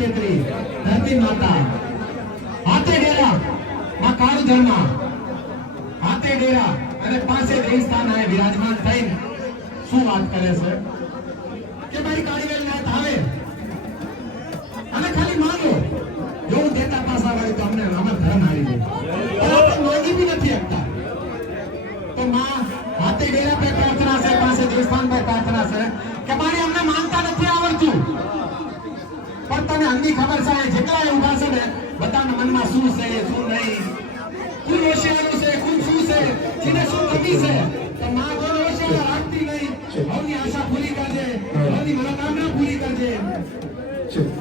तेत्री धरती माता हाथे डेरा માં કાળુ ધર્મ હાથે ડેરા અને પાસે દેવસ્થાન આય વિરાજમાન થઈને શું વાત કરે છે કે મારી કાળીવેલ નાથ આવે અને ખાલી માંગો જો દેતા પાસા વાળી તો અમને અમાર ધર્મ આવી જાય આપણે માંગી બી નથી શકતા તો માં હાથે ડેરા पे प्रार्थना છે પાસે દેવસ્થાન पे प्रार्थना છે કે મારી અમને માંગતા નથી આવડતું પણ તને અંગી ખબર છે જેટલા ઉભા છે ને બધાના મનમાં શું છે શું નહીં કોણ હોશિયાર છે કોણ શું છે જેને શું કમી છે તો માં કોણ હોશિયાર રાખતી નહીં ભવની આશા પૂરી કરજે ભવની મનોકામના પૂરી કરજે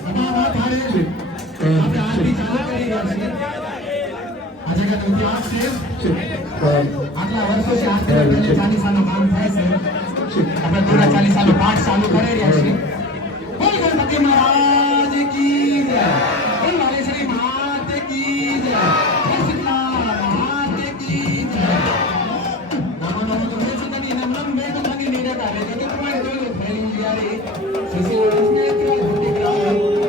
અમારા વાત હારે આપણે આરતી ચાલુ કરી રહ્યા છીએ આ જગત ઇતિહાસ છે આટલા વર્ષોથી આરતી ચાલીસાનો કામ થાય છે આપણે થોડા ચાલીસાનો પાઠ ચાલુ કરી રહ્યા છીએ બોલ ગણપતિ મહારાજ કી જય બોલ વાલેશ્વરી માત કી જય બોલ સીતા માત કી જય નમો નમો તુમે સુતની નમઃ મે તો થની નિરતા રે જગત માં દોલ ફેલી યારી સિસે ઉસકે ત્રા ભૂતિ ગ્રામ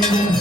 Thank you.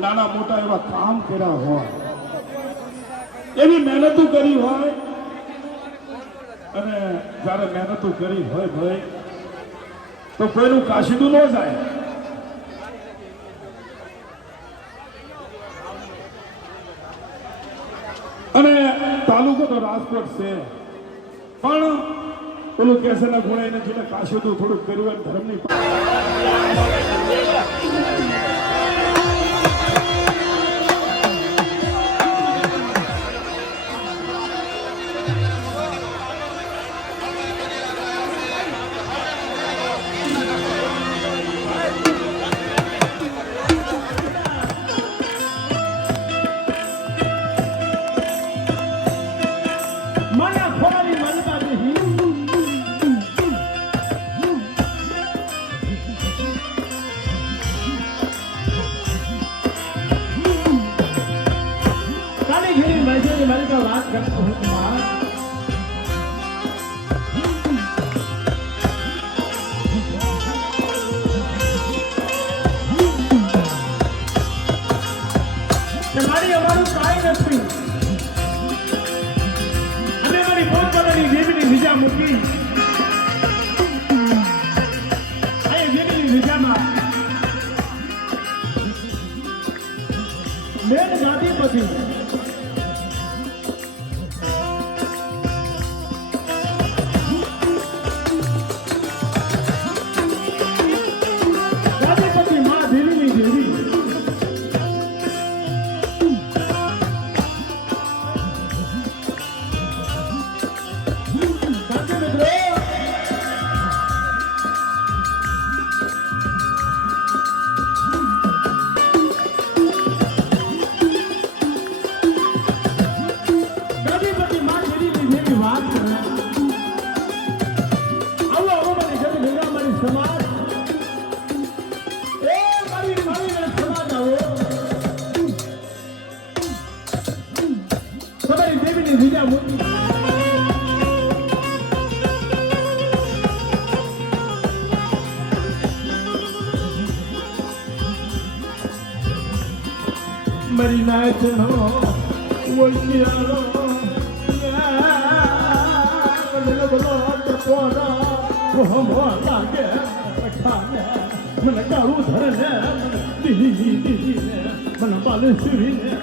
નાના મોટા એવા કામ કર્યા હોય, એવી મહેનતો કરી હોય, અને જયારે મહેનતો કરી હોય ભાઈ તો કોઈનું કાશીદું ન જાય. અને તાલુકો તો રાજકોટ છે, પણ પેલું કેસે ના ગુણે નથી, કાશીદું થોડુંક કર્યું હોય ધર્મની મારી વાત કરતો હું તમારી અમારું કાંઈ નથી. અમે મારી પોતાની દેવીની વિજા મૂકી દેવીની વિજામાં મેન ગાદી પછી દેવીની વિજા મૂકી મારી નાચનો ઓળખિયારો મને બોલો તપોરા હમો લાગે ખાને મને કાળું ધરે ને દીદી ને મને બાલે શિરી ને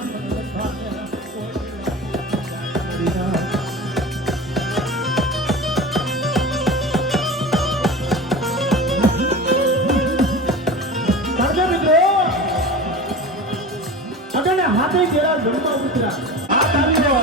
હાથે ગેરા જમવા ઉતરા આ તારીઓ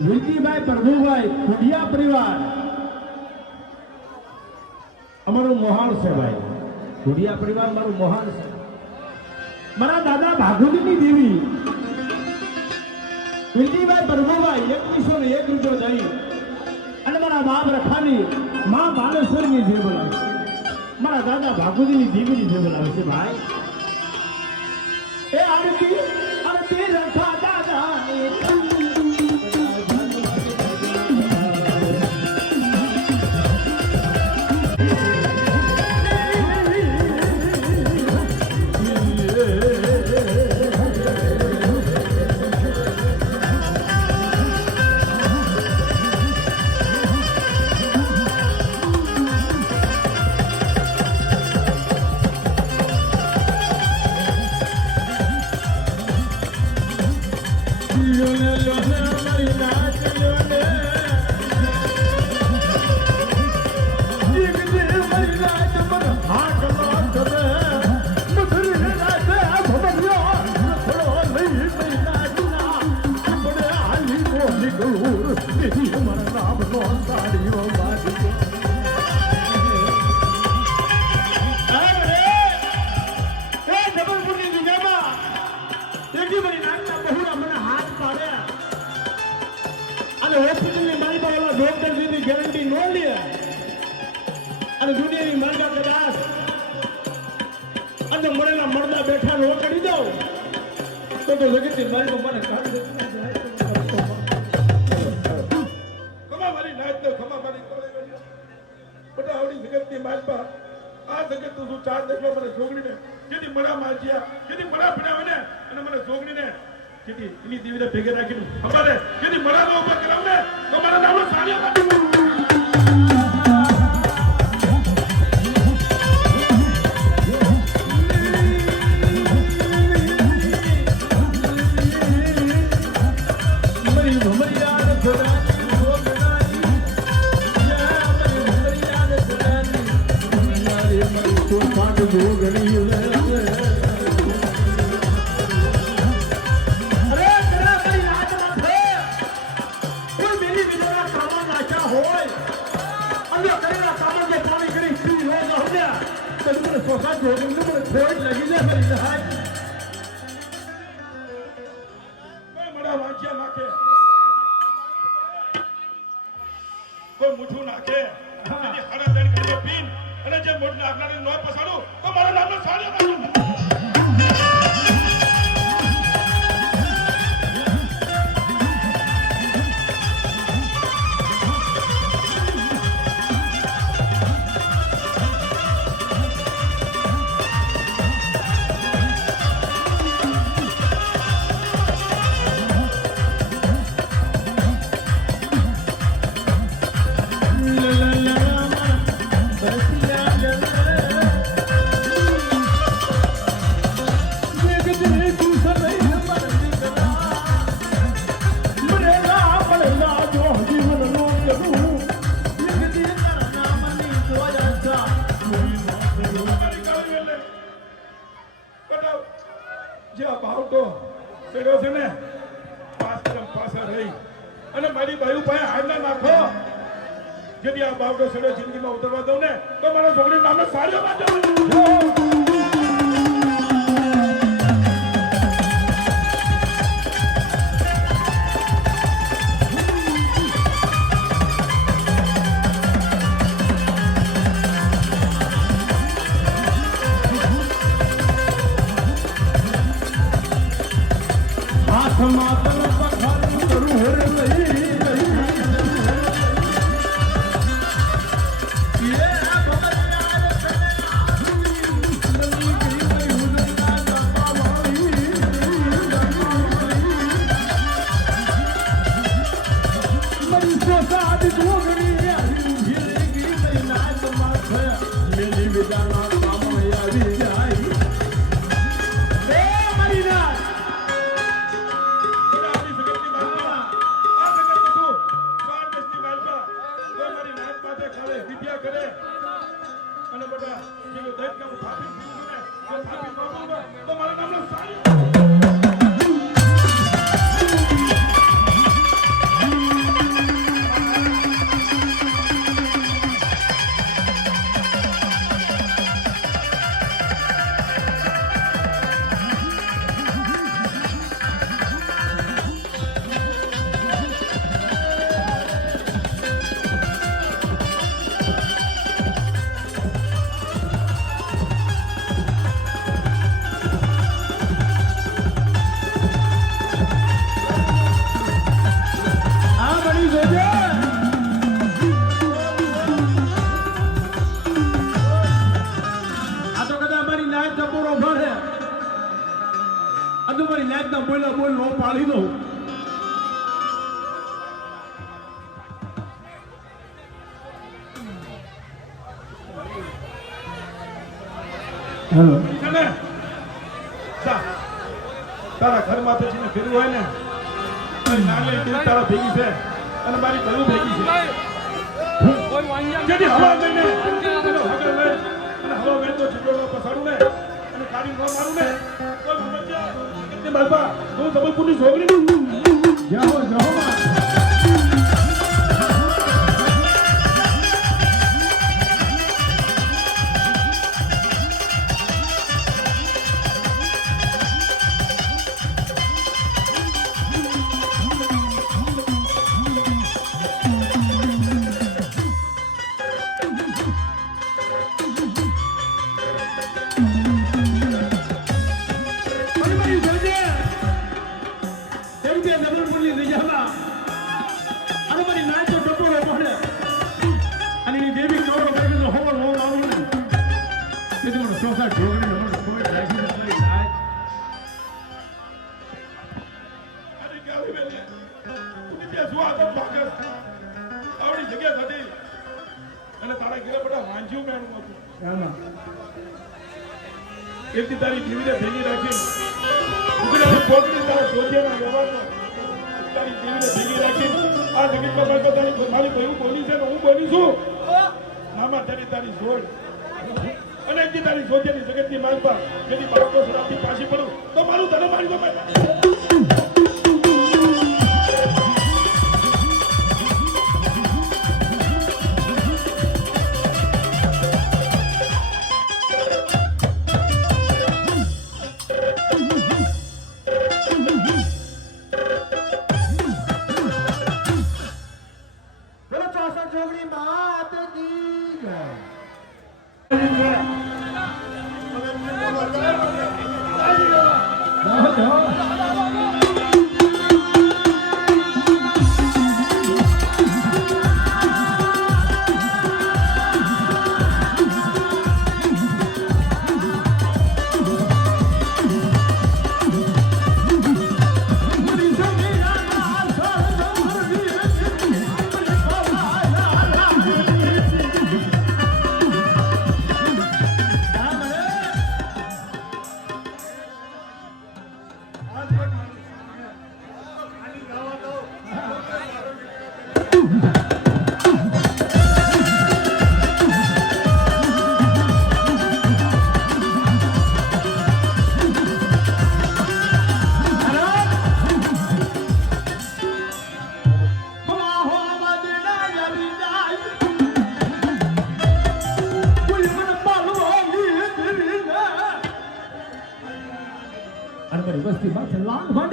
વિજયભાઈ પ્રભુભાઈ ખુડિયા પરિવાર અમારું મોહાણ છે ભાઈ ખુડિયા પરિવાર મારું મોહાણ છે મારા દાદા ભાગુજીની દેવી વિજયભાઈ પ્રભુભાઈ 2101 રૂપિયો દઈ અને મારા બાપ રખાની માં બાલેશ્વરની જે બોલાવે મારા દાદા ભાગુજીની દેવીની જે બોલાવે છે ભાઈ એ આરતી આરતી રખા દાદાની ગેરંટી નો લે અને દુનિયાની મરગા કદાચ અને મળેલા મળદા બેઠા નો કરી દો તો જગતની મારી મને કાઢી દે ખમા મારી નાચ તો ખમા મારી બટા આવડી જગતની માલપા આ જગત તું ચાર દેખલો મને જોગણીને જેથી મડા માજ્યા જેથી મડા પડાવે ને અને મને જોગણીને જેથી એની દેવીને ભેગે રાખીને અમારે જેથી મડાનો ઉપર કરાવને તો મારા નામનો સાડિયા કોઈ મુઠું નાખે હાડા દણ કરીને પીન અને જે મોટ નાખનારને નો પસાડું તો મારા નામનો સાડિયો કર્યો છે ને પાછળ રહી અને મારી બાયુ પાસે હાર ના નાખો. જેથી આ બાવડો સડે જિંદગીમાં ઉતરવા દઉં ને તો મારા છોકરી નામે સારી વાત તારા ઘરમાં પછી ફેરવું હોય ને નાની તું તારા ભેગી છે અને મારી ઘરું ભેગી છે. જેથી હવા લઈને હવા વેચો ચીડોળો પસાડું ને અને કાઢી ન મારું ને કોઈ સમસ્યા બાપા હું સંબલપુરની છોકરી જાઓ જાઓ તારી જીવીને ભેગી રાખી છોકરી તારા જોજેના વ્યવહારનો તારી જીવીને ભેગી રાખી આ જગતમાં મારી તારી બહુ બોલી છે ને હું બોલી છું મામા તારી જોડ અને એકદી તારી જોજેની જગતની માલપા જેથી બાળકો સદાથી પાછી પડું તો મારું તને મારી દો.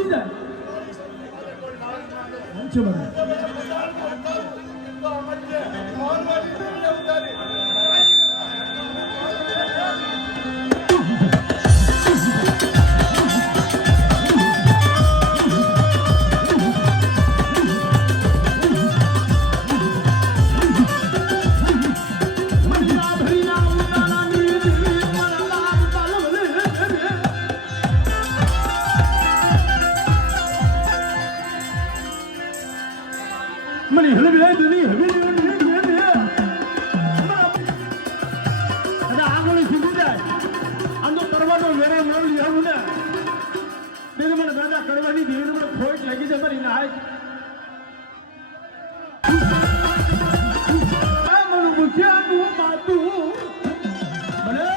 ભૂલી જાય છે મને મને હલવી દુની હવેલી અને આગળ સીધું જાય આમ તો કરવાનો વેળે મેળ લેવું ને તેને મને દાદા કરવાની દેવી મને ખોટ લાગી છે મારી નાય મને મુખ્યાનું માતું મને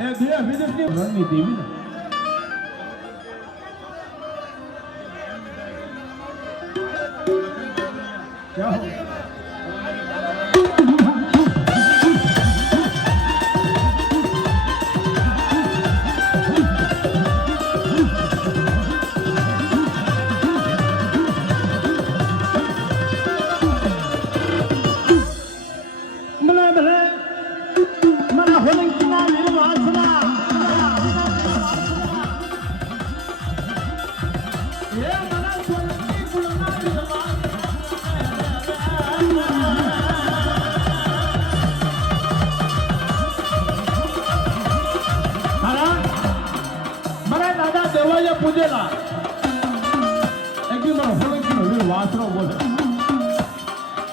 એ દેહ વિદેશની રણની દેવી ને क्या हो દેવાયા પૂજેલા એકદી મારો હોળકીનો વીર વાસરો બોલે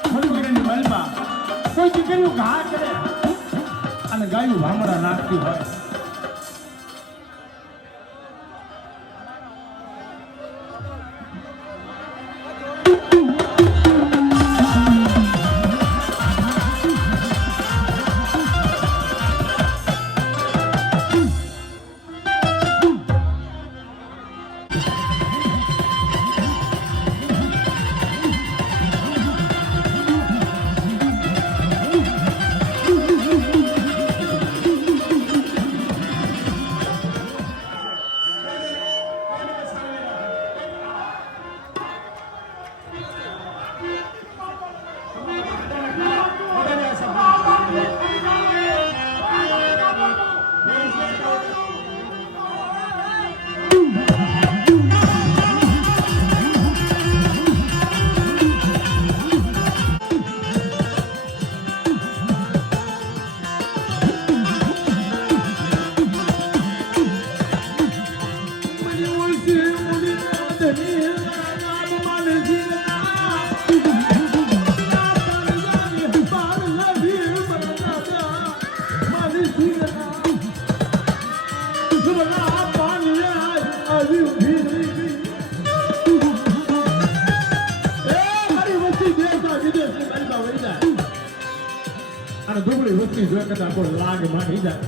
હોળકીની મહેલમાં કોઈ દીકરીઓ ઘા કરે અને ગાયું ભામરા નાખતી હોય અને દુબળી વસ્તી જોઈ કરતા કોઈ લાગ માંડી જાય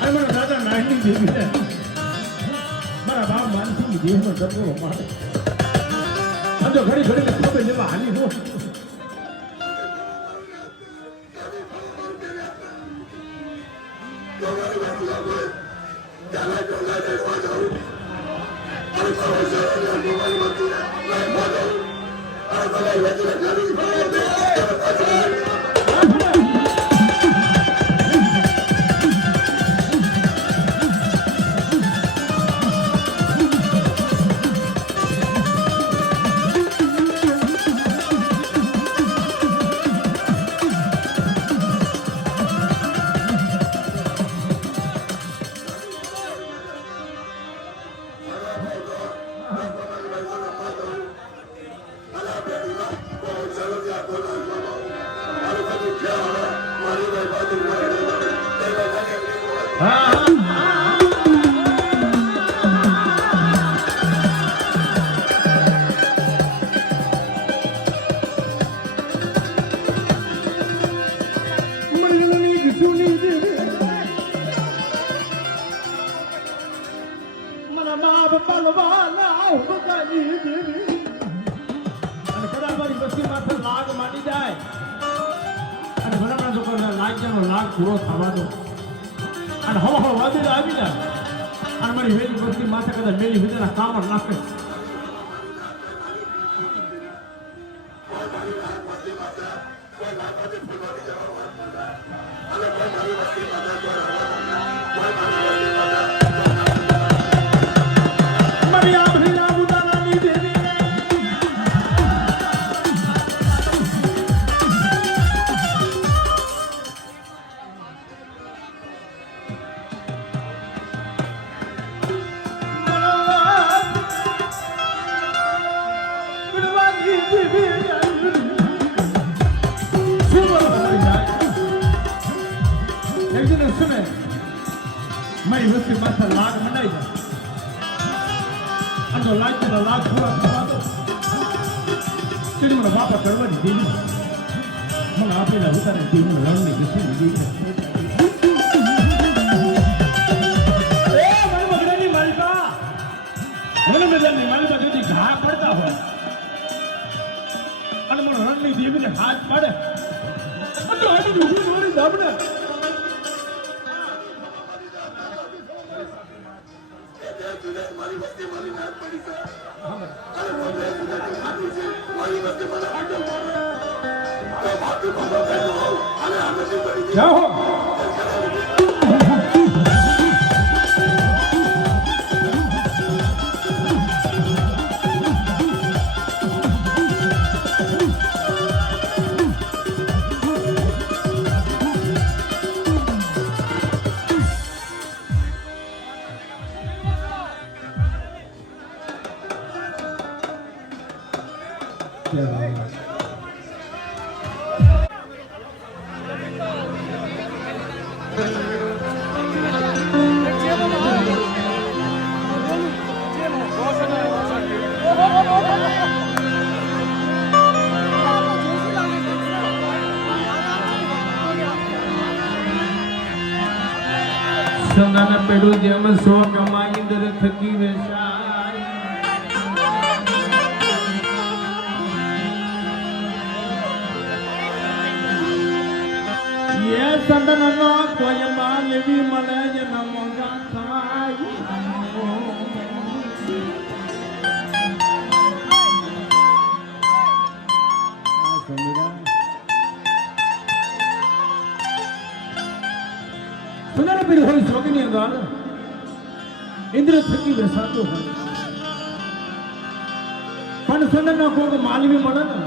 અને મારા દાદા નાની દેવી છે મારા બાપ માનસિંહ દેવનો ડબરો મારે આમ તો ઘડી ઘડીને ખબર લેવા હાલી હો પૂરો થવા દો અને હવા વાદળ આવી જાય અને મારી વેલી વસ્તી માથે કદાચ મેલી વિચારા કામ જ નાખે. મારી આભરી ના ઉદારાની દેવી મારી વસ્તી માથા લાગ મનાઈ જાય અને લાગ પૂરા થવા દો તેની મને બાપા કરવાની દેવી મને આપેલા ઉતારે દેવી રણની વિશે દેવી મારી મગરાની માલિકા મને મેદાનની માલિકા যদি ઘા પડતા હોય અને મને રણની દેવીને હાથ પાડે તો આની ઊભી મારી દાબને જાઓ સંગાના પેડું જેમ સો કમાઈ દર થકી વેચાય એ સંગનો કોઈ માં લેવી મળે જ ન મોંઘા થાય સુનારા પીર હોય ચોકની અંદર ઇન્દ્ર થકી બેસાતો હોય પણ સોનાના કોક માલવી મળે ને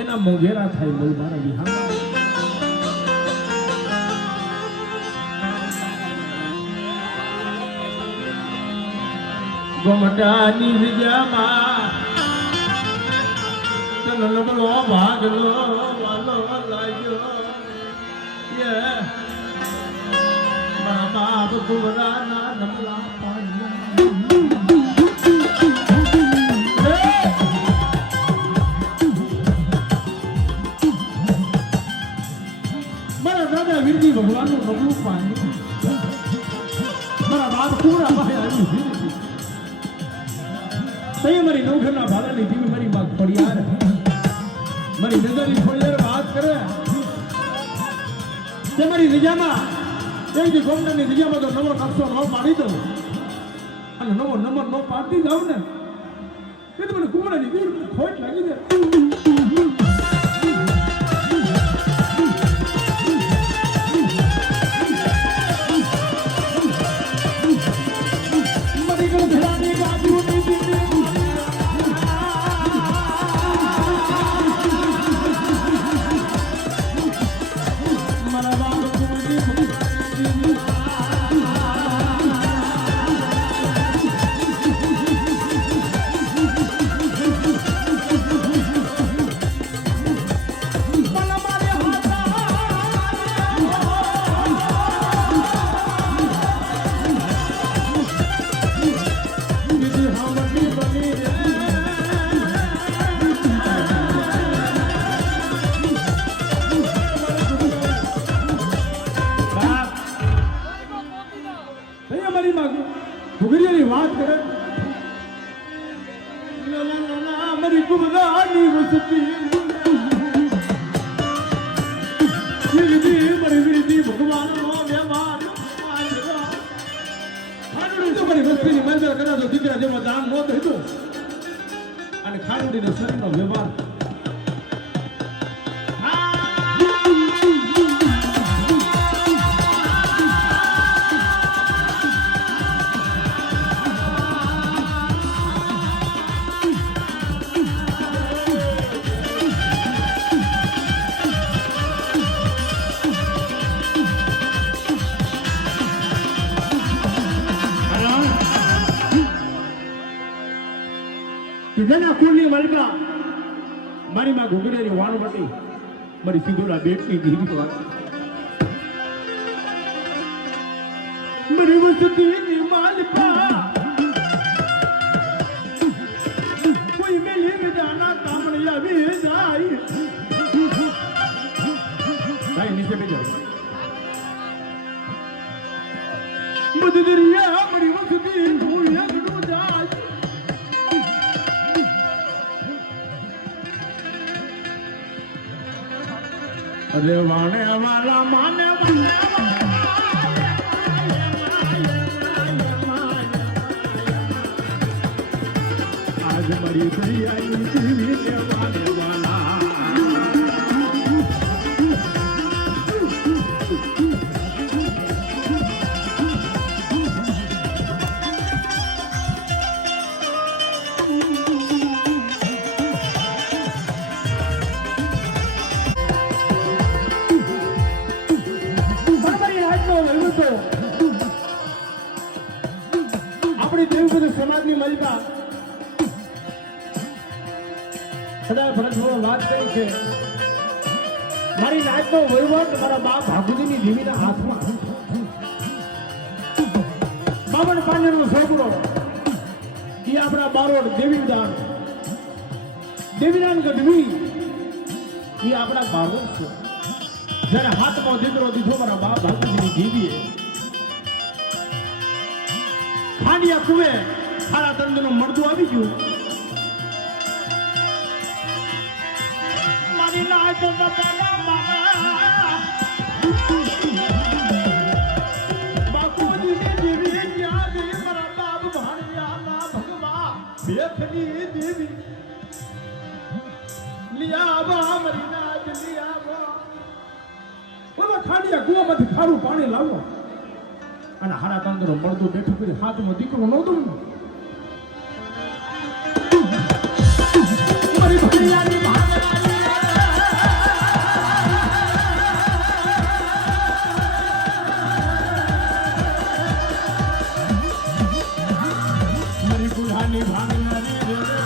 એના મોંઘેરા થાય બોલ મારા વિહાર ગોમટાની વિજયામાં તન લબલો ભાગલો વાલો લાગ્યો યે બાપ કુવરાના નમલા મારા દાદા વીરજી ભગવાનનું નમલું પાણી મારા બાપ કુવરા ભાઈ આવી તઈ મારી નોખરના ભાડાની જીવી મારી માં ફળિયાર મારી નજરની ફળિયાર વાત કરે તે મારી નિજામાં તે ગોમડાની નિજામાં તો નવો નકશો ન પાડી દઉં અને નવો નંબર ન પાડી દઉં ને તે મને કુમડાની વીર ખોટ લાગી જાય વાત કરે મારી કુમરાની વસતી ભગવાન નો વ્યવહાર મારી વસ્તીની મંદિર કદાચ દીકરા જેવો દાન ન થયું અને ખારુડીનો શરીરનો વ્યવહાર તુજના કુળની મલકા મારી માં ઘુગડેની વાણવટી મારી સિંધુરા બેટની દીવી વાત મારી વસતીની માલકા કોઈ મેલે મેદાના તામણ આવી જાય ભાઈ નીચે બેજો મદદરિયા મારી વસતી નું યગડું જાય અરે વાણે વાલા માને આજ મરી દરિયાની જીવી વાણે વાલા આપણી દેવગુરુ સમાજની મલિકા સદા ભરતભાઈ વાત કરી છે મારી નાચનો વહીવટ મારા બાપ ભાગુજીની દેવીના હાથમાં બાવન પાંડેનો છોકરો એ આપણા બારોડ દેવીદાન દેવીદાન ગઢવી એ આપણા બારોડ છે જ્યારે હાથમાં દીકરો દીધો મારા બાપ ભાગુજીની દેવીએ ખાંડિયા કુવે સારા તંદનું મળતું આવી ગયું મારી લાજ બાપુજીની દેવી ક્યાં ગઈ મારા બાપ ભાણિયાના ભગવા બેખની દેવી લિયાવા મારી નાજ લિયાવા ઓલા ખાંડિયા કુવામાંથી ખારું પાણી લાવો અને હારા તંદરો મળતું બેઠું કરી હાથમાં દીકરો નહોતું મારી ભણિયાની મારી બુઢાની ભાંગનારી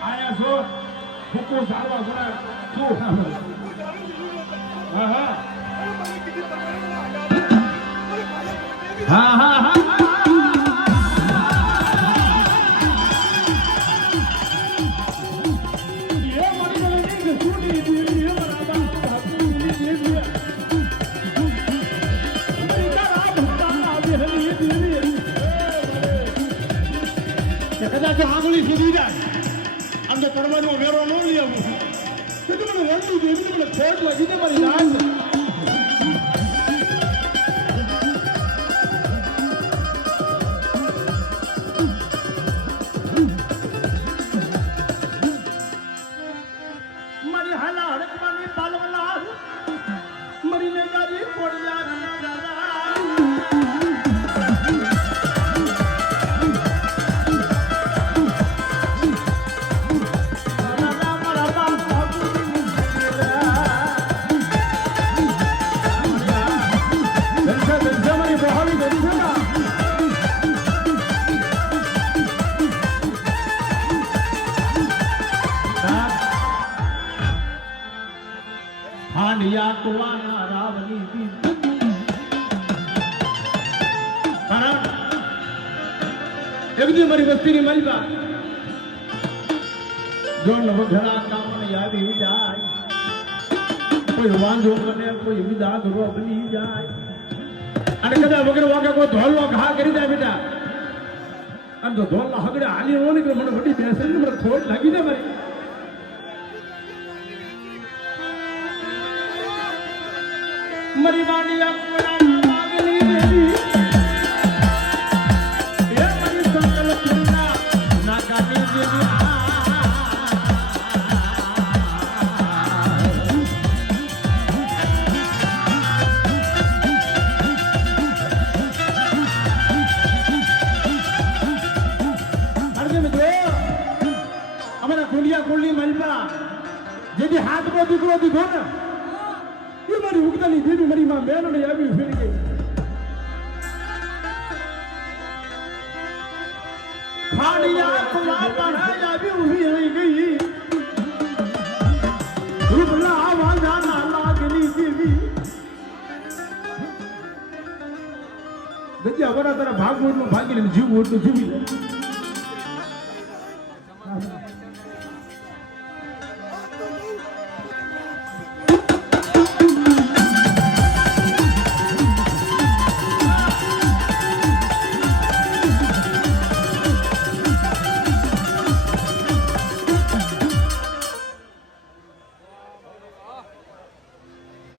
આયા છો ફૂકો સારવા જરા શું હા હા હા કદાચ આંગળી સુધી જાય આમ તો કરવાનો વેરો ન લઈ આવું તો મને વળતું દેવી મને ખોટ લાગી ને મારી નાચ મારી હાલા હડકવાની પાલવલા મારી નગારી પડ્યા એક દી મારી વસ્તીની માલપા જોન વઘરા કામને આવી જાય કોઈ વાંધો મને કોઈ વિદા ગરો બની જાય અને કદાચ વગર વાગે કોઈ ધોલનો ઘા કરી જાય બેટા અને તો ધોલના હગડે હાલી નો નીકળે મને વડી બેસે મને ખોટ લાગી જાય મારી વાડી અંગણા માગલી દેવી એ મારી સંકલ ચુના ના ગાડી દેવી કોલી મલમાં જેથી હાથમાં દીકરો દીધો ને એ મારી ઉગતાની દેવી મારી માં મેલડી આવી ફેરી ગઈ ફાડિયા કુવા પણ આવી ઉભી રહી ગઈ રૂપલા વાંધા ના લાગની દેવી ગજ્યા વરા તારા ભાગવતમાં ભાગીને જીવ હોય તો જીવી લે